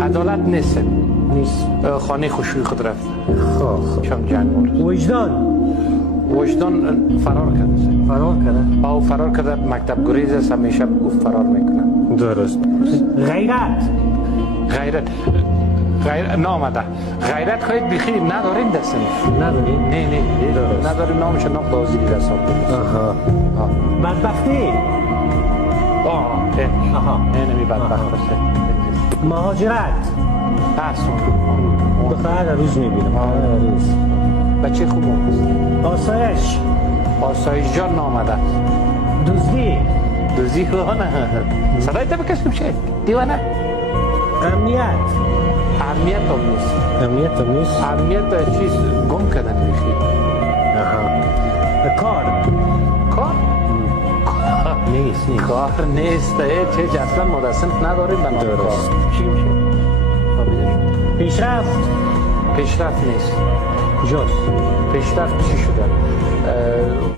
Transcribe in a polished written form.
عدالت نیست. خانه خوشوی خود رفت. شام جنگ بود. وجدان فرار کرده. او فرار کرده، مکتب گریز است، همیشه او فرار میکنه. درست. غیرت نامده. غیرت خواهید بخی نداریم دستم. نداریم؟ نه نداریم. نامش نام دازیری رساب بود. بدبختی؟ نمی بدبخت است. مهاجرت؟ دختر هر روز میبینم. بچه خوب است. آسایش جان نامده. دوزی نه. صدای تا بکشم شه دیوانه. امنیت هم نیست. امنیت چیز گم کردن میخی. کار نیست. چه اصلا مدرسن نداریم به نام کار. چی میشه؟ پیشرفت نیست. کجاست؟ پیشرفت چی شده؟